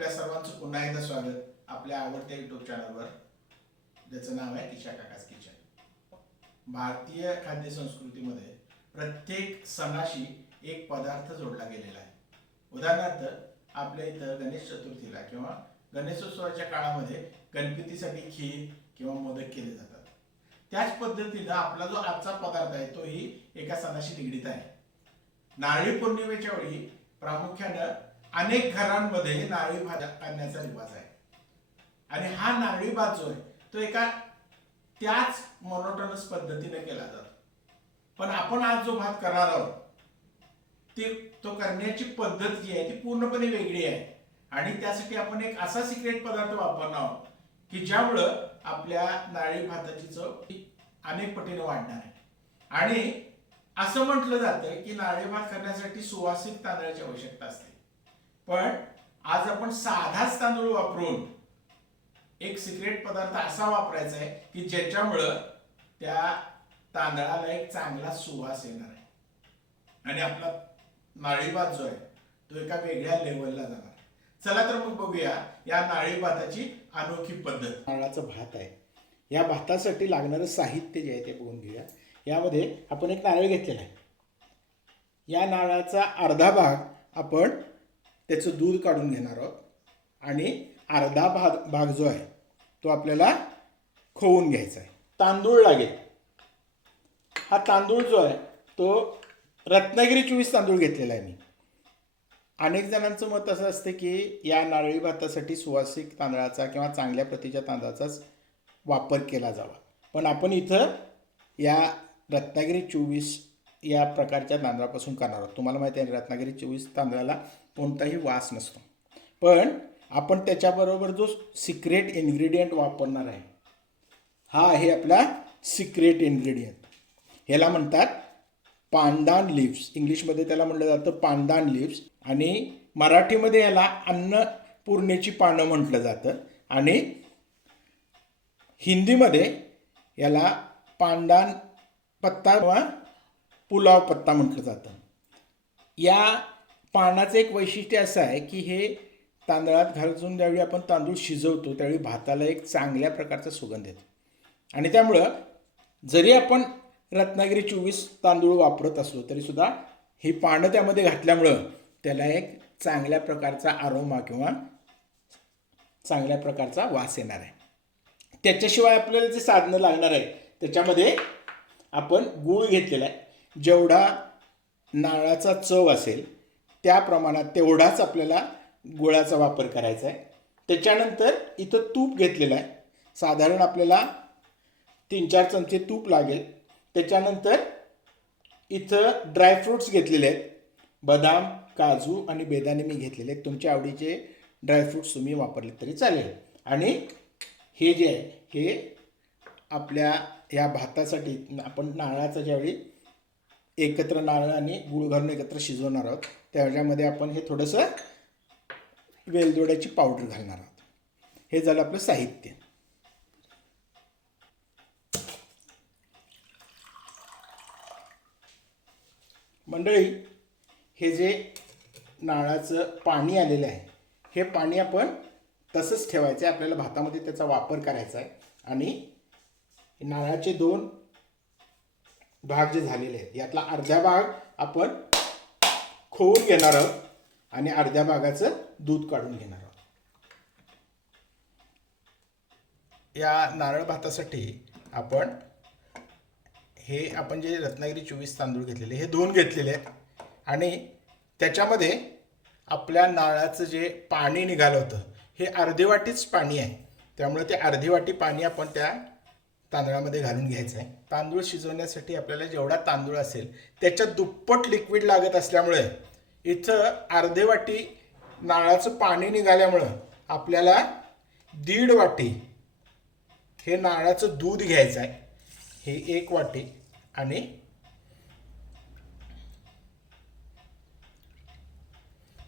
आपल्या सर्वांचं पुन्हा एकदा स्वागत आपल्या आवडत्या युट्यूब चॅनलवर ज्याचं नाव आहे ईशा काकास किचन भारतीय खाद्य संस्कृतीमध्ये प्रत्येक सणाशी एक पदार्थ जोडला गेलेला आहे. उदाहरणार्थ आपल्या इथं गणेश चतुर्थीला किंवा गणेशोत्सवाच्या काळामध्ये गणपतीसाठी खीर किंवा मोदक केले जातात. त्याच पद्धतीनं आपला जो आजचा पदार्थ आहे तोही एका सणाशी निगडीत आहे. नारळी पौर्णिमेच्या वेळी प्रामुख्यानं अनेक घरांमध्ये नारळी भात करण्याचा रिवाज आहे. आणि हा नारळी भात जो आहे तो एका त्याच मोनोटोनस पद्धतीने केला जातो. पण आपण आज जो भात करणार आहोत ते तो करण्याची पद्धत जी आहे ती पूर्णपणे वेगळी आहे. आणि त्यासाठी आपण एक असा सिक्रेट पदार्थ वापरणार आहोत की ज्यामुळं आपल्या नारळी भाताची चव अनेक पटीने वाढणार आहे. आणि असं म्हटलं जातं की नारळी भात करण्यासाठी सुवासिक तांदळाची आवश्यकता असते. पण आज आपण साधाच तांदूळ वापरून एक सिक्रेट पदार्थ असा वापरायचा आहे की ज्याच्यामुळं त्या तांदळाला एक चांगला सुवास येणार आहे. आणि आपला नाळी भात जो आहे तो एका वेगळ्या लेवलला जाणार चला तर मग बघूया या नाळी भाताची अनोखी पद्धत. नारळाचा भात आहे. या भातासाठी लागणारं साहित्य जे आहे ते बघून घेऊया. यामध्ये आपण एक नारळ घेतलेला आहे. या नारळाचा अर्धा भाग आपण त्याचं दूध काढून घेणार आहोत. आणि अर्धा भाग भाग जो आहे तो आपल्याला खोवून घ्यायचा आहे. तांदूळ लागेल. हा तांदूळ जो आहे तो रत्नागिरी चोवीस तांदूळ घेतलेला आहे मी. अनेक जणांचं मत असं असतं की या नारळी भातासाठी सुवासिक तांदळाचा किंवा चांगल्या प्रतीच्या तांदळाचाच वापर केला जावा. पण आपण इथं या रत्नागिरी चोवीस या प्रकारच्या तांदळापासून करणार आहोत. तुम्हाला माहिती आहे रत्नागिरी चोवीस तांदळाला कोणताही वास नसतो. पण आपण त्याच्याबरोबर जो सिक्रेट इन्ग्रेडियंट वापरणार आहे हा आहे आपला सिक्रेट इन्ग्रेडियंट ह्याला म्हणतात पांदान लिव्स इंग्लिशमध्ये त्याला म्हटलं जातं पांदान लिव्स आणि मराठीमध्ये याला अन्नपूर्णेची पानं म्हटलं जातं. आणि हिंदीमध्ये याला पांडान पत्ता किंवा पुलाव पत्ता म्हटलं जातं. या पानाचं एक वैशिष्ट्य असं आहे की हे तांदळात घालून ज्यावेळी आपण तांदूळ शिजवतो त्यावेळी भाताला एक चांगल्या प्रकारचा सुगंध येतो. आणि त्यामुळं जरी आपण रत्नागिरी चोवीस तांदूळ वापरत असलो तरीसुद्धा ही पानं त्यामध्ये घातल्यामुळं त्याला एक चांगल्या प्रकारचा आरोमा किंवा चांगल्या प्रकारचा वास येणार आहे. त्याच्याशिवाय आपल्याला जे साधनं लागणार आहे त्याच्यामध्ये आपण गूळ घेतलेला आहे. जेवढा नारळाचा चव असेल त्या प्रमाणात तेवढाच आपल्याला गुळाचा वापर करायचा आहे. त्याच्यानंतर इथं तूप घेतलेलं आहे. साधारण आपल्याला तीन चार चमचे तूप लागेल. त्याच्यानंतर इथं ड्रायफ्रूट्स घेतलेले आहेत. बदाम काजू आणि बेदाणे मी घेतलेले आहेत. तुमच्या आवडीचे ड्रायफ्रूट्स तुम्ही वापरले तरी चालेल. आणि हे जे आहे हे आपल्या या भातासाठी आपण नारळाचा ज्यावेळी एकत्र नारळ आणि गुळ घालून एकत्र शिजवणार आहोत. त्याच्यामध्ये आपण हे थोडंसं वेलदोड्याची पावडर घालणार आहोत. हे झालं आपलं साहित्य. मंडळी हे जे नारळाचं पाणी आलेलं आहे हे पाणी आपण तसंच ठेवायचं आहे. आपल्याला भातामध्ये त्याचा वापर करायचा आहे. आणि नारळाचे दोन भाग जे झालेले आहेत यातला अर्धा भाग आपण खोवून घेणार आहोत आणि अर्ध्या भागाचं दूध काढून घेणार आहोत. या नारळ भातासाठी आपण हे आपण जे रत्नागिरी चोवीस तांदूळ घेतलेले हे दोन घेतलेले आहेत. आणि त्याच्यामध्ये आपल्या नारळाचं जे पाणी निघालं होतं हे अर्धी वाटीच पाणी आहे. त्यामुळे ते अर्धी वाटी पाणी आपण त्या तांदळामध्ये घालून घ्यायचं आहे तांदूळ शिजवण्यासाठी आपल्याला जेवढा तांदूळ असेल त्याच्या दुप्पट लिक्विड लागत असल्यामुळे इथं अर्धे वाटी नारळाचं पाणी निघाल्यामुळं आपल्याला दीड वाटी हे नारळाचं दूध घ्यायचं आहे हे एक वाटी आणि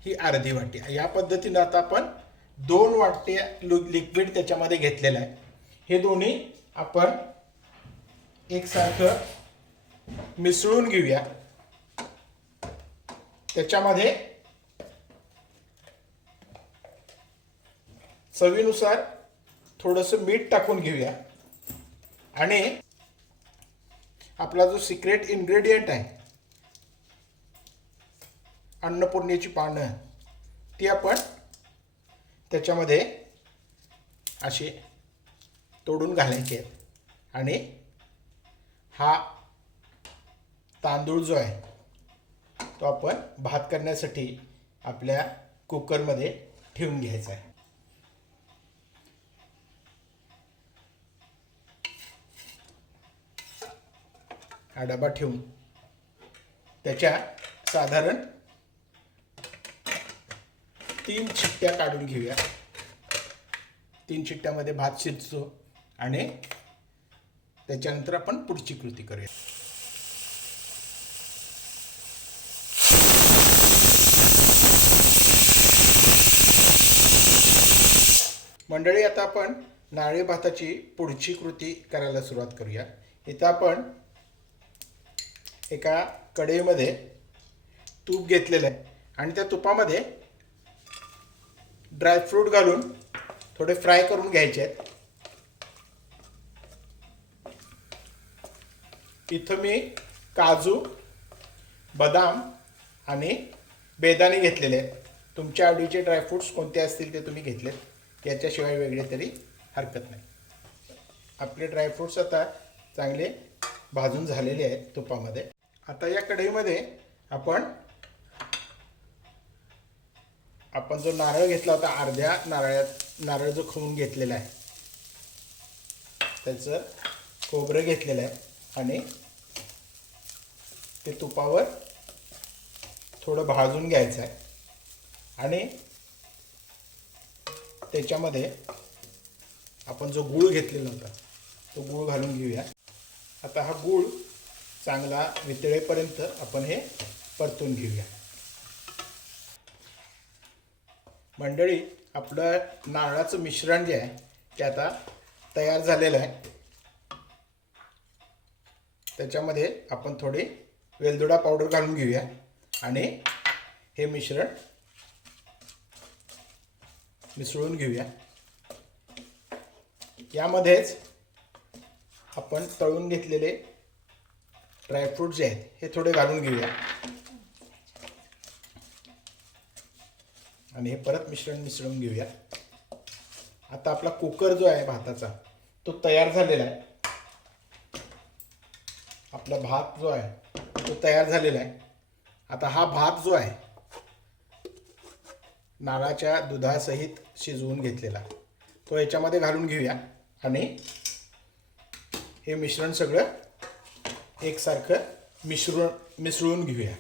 ही अर्धी वाटी. या पद्धतीनं आता आपण दोन वाटी लिक्विड त्याच्यामध्ये घेतलेलं आहे. हे दोन्ही आपण एकसारखं मिसळून घेऊया. त्याच्यामध्ये चवीनुसार थोडंसं मीठ टाकून घेऊया. आणि आपला जो सिक्रेट इन्ग्रेडियंट आहे अन्नपूर्णेची पानं ती आपण त्याच्यामध्ये अशी तोडून घालायचे आहेत. आणि हा तांदूळ जो आहे तो आपण भात करण्यासाठी आपल्या कुकरमध्ये ठेवून घ्यायचा आहे. हा डबा ठेवून त्याच्या साधारण तीन चिट्ट्या काढून घेऊया. तीन चिट्ट्यामध्ये भात शिजतो. आणि त्याच्यानंतर आपण पुढची कृती करूया. मंडळी आता आपण नारळी भाताची पुढची कृती करायला सुरुवात करूया. इथं आपण एका कढईमध्ये तूप घेतलेलं आहे आणि त्या तुपामध्ये ड्रायफ्रूट घालून थोडे फ्राय करून घ्यायचे आहेत. इथं मी काजू बदाम आणि बेदाणे घेतलेले आहेत. तुमच्या आवडीचे ड्रायफ्रूट्स कोणते असतील ते तुम्ही घेतलेत. याच्याशिवाय वेगळे तरी हरकत नाही. आपले ड्रायफ्रूट्स आता चांगले भाजून झालेले आहेत तुपामध्ये. आता या कढईमध्ये आपण आपण जो नारळ घेतला होता अर्ध्या नारळात नारळ जो खवून घेतलेला आहे. त्याचं खोबरं घेतलेलं आहे आणि ते तुपावर थोडं भाजून घ्यायचं आहे आणि त्याच्यामध्ये आपण जो गूळ घेतलेला होता तो गूळ घालून घेऊया. आता हा गूळ चांगला वितळेपर्यंत आपण हे परतून घेऊया. मंडळी आपलं नारळाचं मिश्रण जे आहे ते आता तयार झालेलं आहे. त्याच्यामध्ये आपण थोडी वेलदोडा पावडर घालून घेऊया. आणि हे मिश्रण मिसळून घेऊया. यामध्येच आपण तळून घेतलेले ड्रायफ्रूट जे आहेत हे थोडे घालून घेऊया. आणि हे परत मिश्रण मिसळून घेऊया. आता आपला कुकर जो आहे भाताचा तो तयार झालेला आहे. आपला भात जो आहे तो तयार झालेला आहे. आता हा भात जो आहे नारळाच्या दुधासहित शिजवून घेतलेला. तो याच्यामध्ये घालून घेऊया आणि हे मिश्रण सगळं एकसारखं मिश्रण मिसळून घेऊया.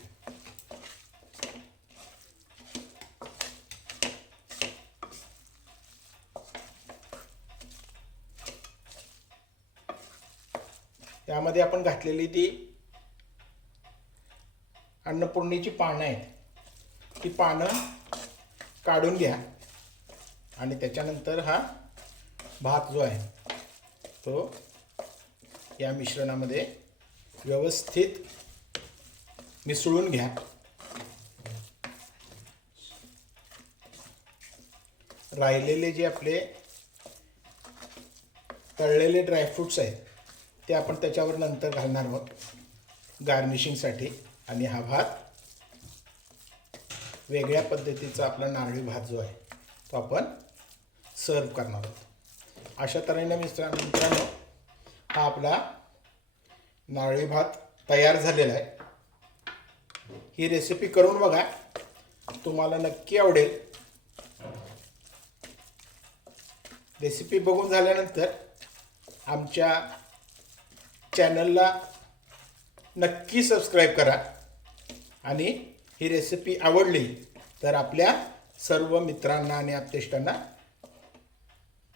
त्यामध्ये आपण घातलेली ती अन्नपूर्णेची पानं आहेत. ती पानं काढून घ्या. आणि त्याच्यानंतर हा भात जो आहे तो या मिश्रणामध्ये व्यवस्थित मिसळून घ्या. राहिलेले जे आपले तळलेले ड्रायफ्रूट्स आहेत ते आपण त्याच्यावर नंतर घालणार आहोत गार्निशिंगसाठी आणि हा भात वेगळ्या पद्धतीचा आपला नारळी भात जो आहे तो आपण सर्व करणार आहोत. अशा तऱ्हेने मिस्टर मित्रांनो हा आपला नारळी भात तयार झालेला आहे. ही रेसिपी करून बघा तुम्हाला नक्की आवडेल. रेसिपी बघून झाल्यानंतर आमच्या चॅनलला नक्की सबस्क्राईब करा. आणि ही रेसिपी आवडली तर आपल्या सर्व मित्रांना आणि आप्तेष्टांना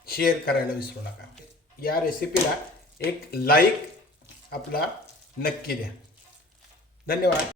शेअर करायला विसरू नका. या रेसिपीला एक लाईक आपला नक्की द्या. धन्यवाद.